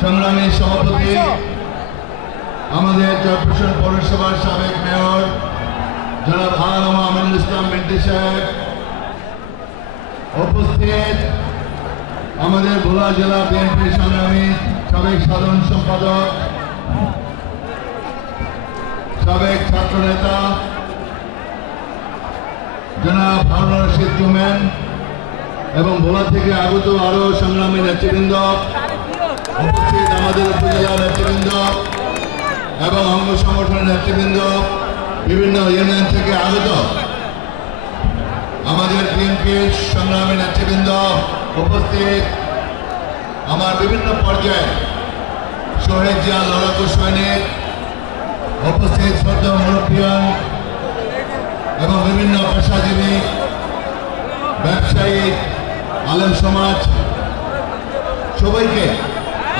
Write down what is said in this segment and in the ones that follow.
সংগ্রামী সভাপতি আমাদের জয়প্রসন্ন পৌরসভার সাবেক মেয়র জনাব আলম আমিনুল ইসলাম মিন্টি সাহেব। উপস্থিত আমাদের ভোলা জেলা বিএনপির সংগ্রামী সাবেক সাধারণ সম্পাদক সাবেক ছাত্র নেতা জনাব হারুন রশিদ জুমেন এবং ভোলা থেকে আগত আরও সংগ্রামী নেতৃবৃন্দ। উপস্থিত আমাদের উপজেলা নেতৃবৃন্দ এবং অঙ্গ সংগঠনের নেতৃবৃন্দ, বিভিন্ন ইউনিয়ন থেকে আগত আমাদের বিএনপির সংগ্রামী নেতৃবৃন্দ উপস্থিত। আমার বিভিন্ন পর্যায়ে শহীদ জিয়া লড়াকু সৈনিক উপস্থিত শ্রদ্ধা মুরব্বিয়ান এবং বিভিন্ন পেশাজীবী, ব্যবসায়ী, আলেম সমাজ সবাইকে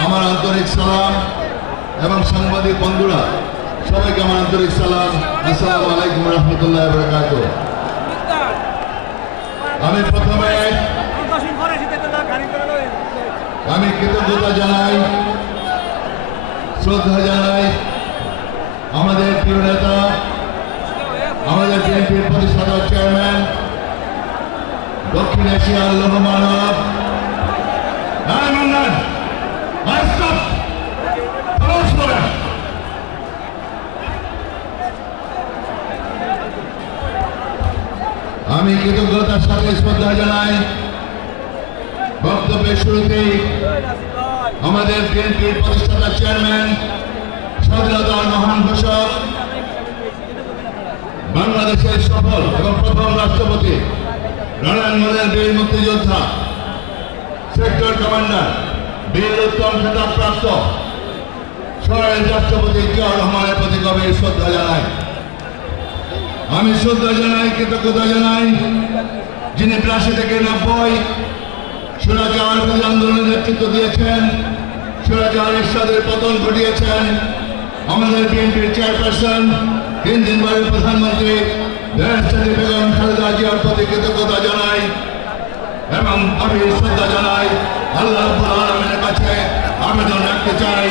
আমার আন্তরিক সালাম এবং সাংবাদিক বন্ধুরা, সবাইকে আমার আন্তরিক সালাম। আসসালামু আলাইকুম রহমতুল্লাহ বরকাত আমি প্রথমে আমি কৃতজ্ঞতা জানাই, শ্রদ্ধা জানাই আমাদের প্রিয় নেতা, আমাদের বিএনপির প্রতিষ্ঠাতা চেয়ারম্যান, দক্ষিণ এশিয়ার লৌহ আমি কৃতজ্ঞতার সাথে শ্রদ্ধা জানাই বক্তব্যের শুরুতেই আমাদের বিএনপির প্রতিষ্ঠাতা চেয়ারম্যান, স্বাধীনতার মহান ঘোষক, বাংলাদেশের সফল এবং প্রথম রাষ্ট্রপতি নারায়ণগঞ্জের বীর মুক্তিযোদ্ধা, সেক্টর কমান্ডার শ্রদ্ধা জানাই। আমি শ্রদ্ধা জানাই, কৃতজ্ঞতা জানাই। যিনি বিরাশি থেকে নব্বই সুরাজার আন্দোলনের নেতৃত্ব দিয়েছেন সুরাজার ইরশাদের পতন ঘটিয়েছেন, আমাদের বিএনপির চেয়ারপারসন তিন দিন দিনবারের প্রধানমন্ত্রী বেগম খালেদা জিয়ার প্রতি কৃতজ্ঞতা জানাই এবং আমি শ্রদ্ধা জানাই। আল্লাহ আলমের কাছে আবেদন রাখতে চাই।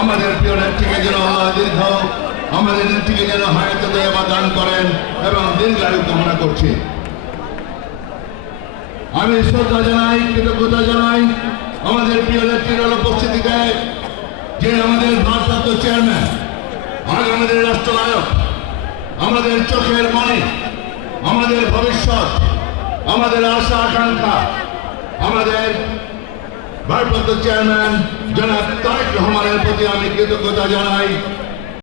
আমাদের প্রিয় নেত্রীকে যেন আল্লাহ দীর্ঘ আমাদের নেত্রীকে যেন হায়াত দেবা দান করেন এবং দীর্ঘায়ু কামনা করছি। আমি শ্রদ্ধা জানাই, কৃতজ্ঞতা জানাই আমাদের প্রিয় নেত্রীর উপস্থিতিতে যে আমাদের ভারপ্রাপ্ত চেয়ারম্যান, আজ আমাদের রাষ্ট্রনায়ক, আমাদের চোখের মনে, আমাদের ভবিষ্যৎ, আমাদের আশা আকাঙ্ক্ষা আমাদের ভারপ্রাপ্ত চেয়ারম্যান জনাব তারেক রহমানের প্রতি আমি কৃতজ্ঞতা জানাই।